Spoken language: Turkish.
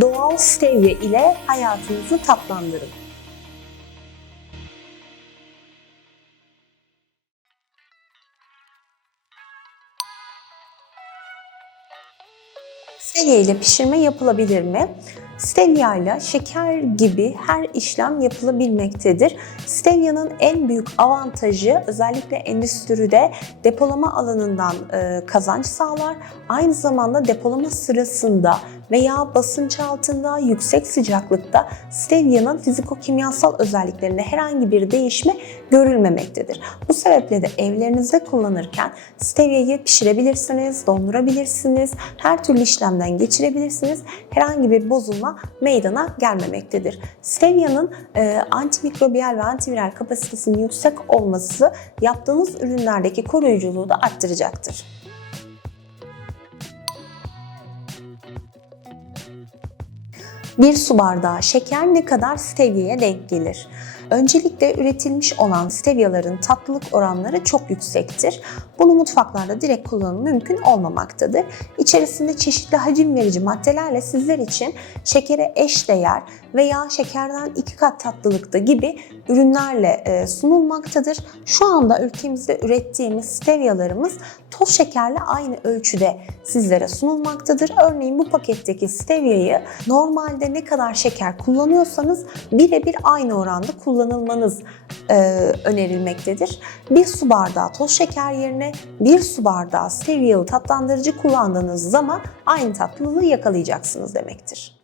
Doğal stevia ile hayatınızı tatlandırın. Stevia ile pişirme yapılabilir mi? Stevia ile şeker gibi her işlem yapılabilmektedir. Stevia'nın en büyük avantajı özellikle endüstride depolama alanından kazanç sağlar. Aynı zamanda depolama sırasında veya basınç altında, yüksek sıcaklıkta Stevia'nın fiziko-kimyasal özelliklerinde herhangi bir değişme görülmemektedir. Bu sebeple de evlerinizde kullanırken Stevia'yı pişirebilirsiniz, dondurabilirsiniz, her türlü işlemden geçirebilirsiniz. Herhangi bir bozulma meydana gelmemektedir. Stevia'nın e, antimikrobiyal ve antiviral kapasitesinin yüksek olması yaptığınız ürünlerdeki koruyuculuğu da arttıracaktır. Bir su bardağı şeker ne kadar stevia'ya denk gelir? Öncelikle üretilmiş olan steviaların tatlılık oranları çok yüksektir. Bunu mutfaklarda direkt kullanım mümkün olmamaktadır. İçerisinde çeşitli hacim verici maddelerle sizler için şekere eş değer veya şekerden iki kat tatlılıkta gibi ürünlerle e, sunulmaktadır. Şu anda ülkemizde ürettiğimiz stevialarımız toz şekerle aynı ölçüde sizlere sunulmaktadır. Örneğin bu paketteki stevia'yı normalde ne kadar şeker kullanıyorsanız birebir aynı oranda kullanılmanız e, önerilmektedir. Bir su bardağı toz şeker yerine bir su bardağı stevialı tatlandırıcı kullandığınız zaman aynı tatlılığı yakalayacaksınız demektir.